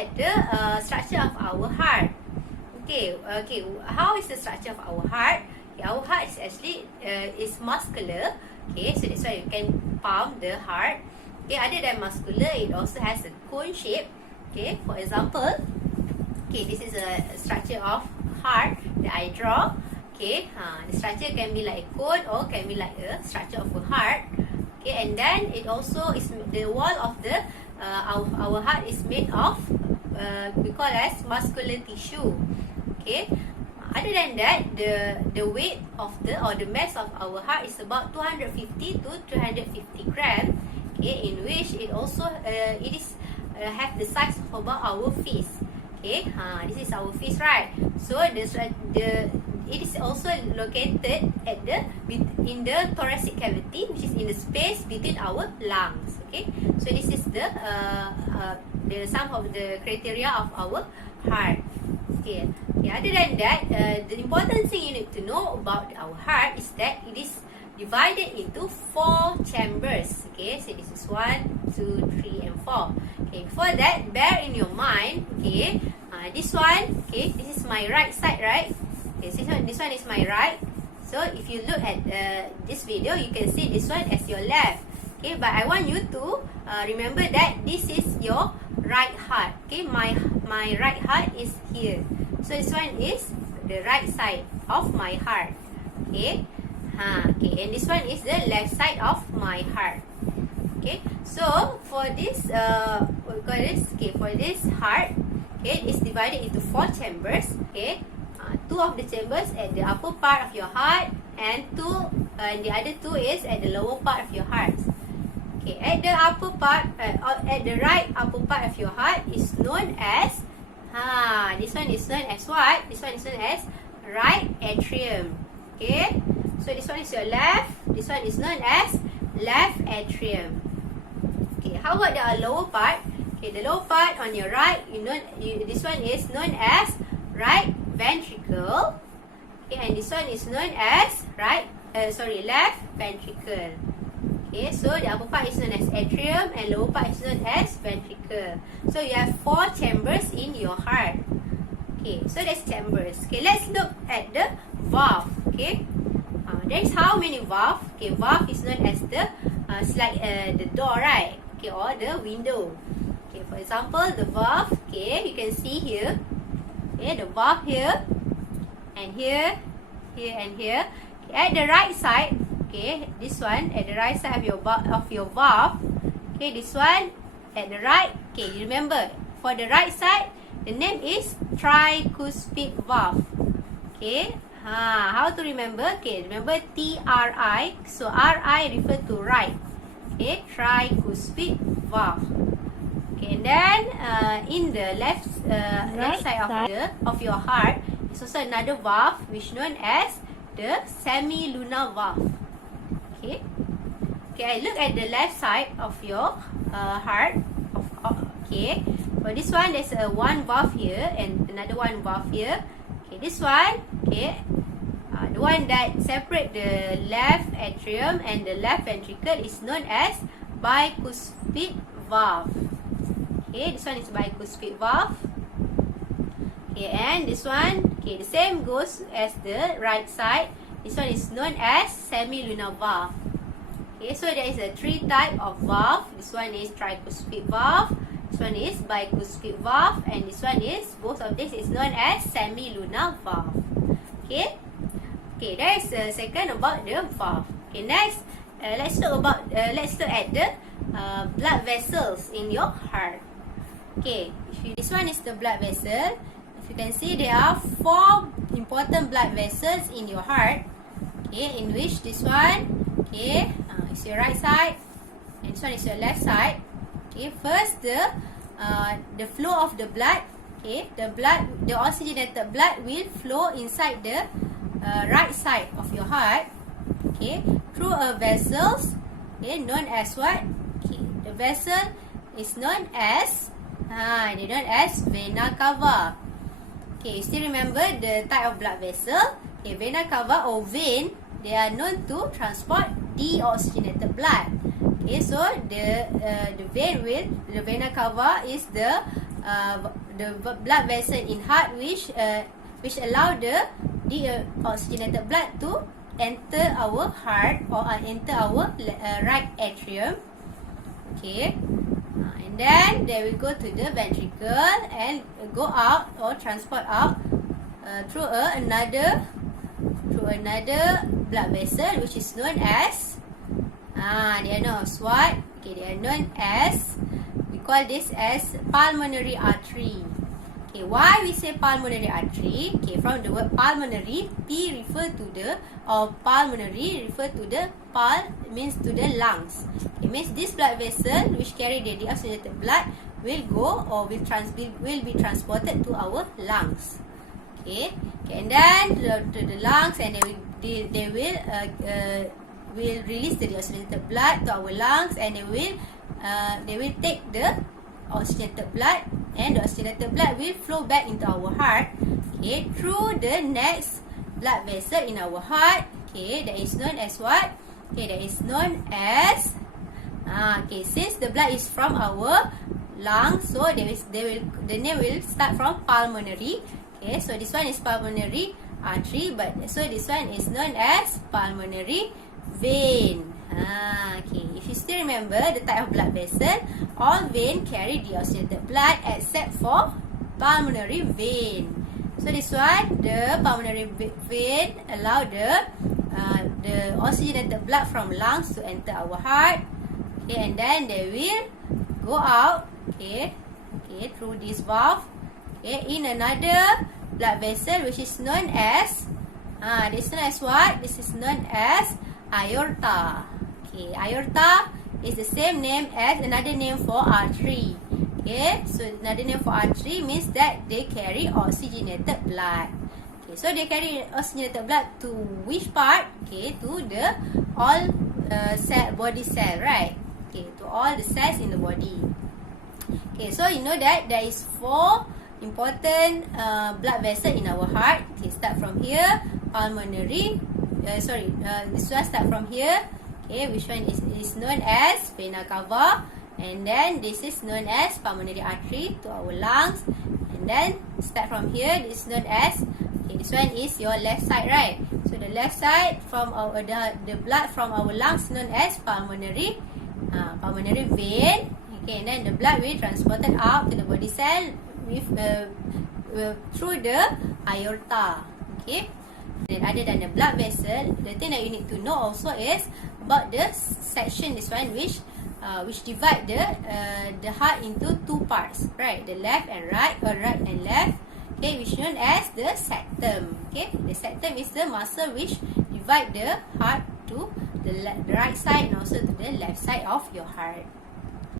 at the structure of our heart. Okay, how is the structure of our heart? Okay, our heart is actually is muscular. Okay, so that's why you can pump the heart. Okay, other than muscular, it also has a cone shape. Okay, for example, okay, this is a structure of heart that I draw. Okay, the structure can be like a cone or can be like a structure of a heart. Okay, and then it also is the wall of the our heart is made of we call as muscular tissue. Okay, other than that, the weight of the mass of our heart is about 250 to 350 grams. Okay, in which it also it is have the size of about our face. Okay, this is our face, right? So it is also located at in the thoracic cavity, which is in the space between our lungs. Okay, so this is the some of the criteria of our heart. Okay, other than that, the important thing you need to know about our heart is that it is divided into 4 chambers. Okay, so this is 1, 2, 3, and 4. Okay, before that, bear in your mind. Okay, this one. Okay, this is my right side, right? Okay, this one is my right. So if you look at this video, you can see this one as your left. Okay, but I want you to remember that this is your right heart. Okay, my right heart is here. So this one is the right side of my heart. Okay, okay, and this one is the left side of my heart. Okay, so for this what we call this? Okay, for this heart, okay, it's divided into 4 chambers. Okay, 2 of the chambers at the upper part of your heart, and the other 2 is at the lower part of your heart. Okay, at the upper part, at the right upper part of your heart is known as this one is known as what? This one is known as right atrium. Okay, so this one is your left. This one is known as left atrium. Okay, how about the lower part? Okay, the lower part on your right, this one is known as right ventricle. Okay, and this one is known as left ventricle. Okay, so the upper part is known as atrium and lower part is known as ventricle. So you have 4 chambers in your heart. Okay, so that's chambers. Okay, let's look at the valve. Okay, there's how many valve? Okay, valve is known as the it's like the door, right? Okay, or the window. Okay, for example, the valve. Okay, you can see here. Okay, the valve here and here, and here. Okay, at the right side. Okay, this one at the right side of your valve. Okay, this one at the right. Okay, you remember for the right side, the name is tricuspid valve. Okay, how to remember? Okay, remember TRI. So RI refer to right. Okay, tricuspid valve. Okay, and then in the left side of your heart is also another valve which known as the semilunar valve. Okay, okay, look at the left side of your heart. Okay, for this one, there's one valve here and another one valve here. Okay, this one, okay, the one that separate the left atrium and the left ventricle is known as bicuspid valve. Okay, this one is bicuspid valve. Okay, and this one, okay, the same goes as the right side. This one is known as semilunar valve. Okay, so there is a 3 type of valve. This one is tricuspid valve. This one is bicuspid valve, and this one is both of this is known as semilunar valve. Okay, okay, that is the second about the valve. Okay, next, let's look at the blood vessels in your heart. Okay, this one is the blood vessel. You can see there are 4 important blood vessels in your heart. Okay, in which this one, okay, is your right side, and this one is your left side. Okay, first the flow of the blood. Okay, the oxygenated blood will flow inside the right side of your heart. Okay, through a vessels. Okay, known as what? Okay, the vessel is known as vena cava. Okay, you still remember the type of blood vessel? Okay, vena cava or vein, they are known to transport deoxygenated blood. Okay, so the vena cava is the blood vessel in heart which allow the oxygenated blood to enter our heart or enter our right atrium. Okay, and then they will go to the ventricle and go out or transport out through another blood vessel which is known as they are known as what? Okay, they are known as, we call this as pulmonary artery. Okay, why we say pulmonary artery? Okay, from the word pulmonary, P refer to the, or pulmonary refer to the, pul means to the lungs. It means this blood vessel which carry the deoxygenated blood will go or will be transported to our lungs. Okay, and then to the lungs, and they will release the deoxygenated blood to our lungs, and they will take the oxygenated blood, and the oxygenated blood will flow back into our heart, okay, through the next blood vessel in our heart, okay, that is known as what? Okay, that is known as okay, since the blood is from our lungs, so the name will start from pulmonary. Okay, so this one is pulmonary artery, but so this one is known as pulmonary vein. Okay, if you still remember the type of blood vessel, all vein carry deoxygenated blood except for pulmonary vein. So this one, the pulmonary vein allow the oxygenated blood from lungs to enter our heart. Okay, and then they will go out. Okay, through this valve. Okay, in another blood vessel which is known as this is known as what? This is known as aorta. Okay, aorta is the same name as another name for artery. Okay, so another name for artery means that they carry oxygenated blood. Okay, so they carry oxygenated blood to which part? Okay, to the all body cell, right? Okay, to all the cells in the body. Okay, so you know that there is 4 important blood vessel in our heart. Okay, start from here, pulmonary. This one start from here. Okay, which one is known as vena cava, and then this is known as pulmonary artery to our lungs, and then start from here. This is known as, okay, this one is your left side, right? So the left side from our the blood from our lungs known as pulmonary vein. Okay, and then the blood will transported out to the body cell with through the aorta. Okay. And other than the blood vessel, the thing that you need to know also is about the section, this one which divide the heart into 2 parts, right? The left and right, or right and left. Okay, which known as the septum. Okay, the septum is the muscle which divide the heart to the right side and also to the left side of your heart.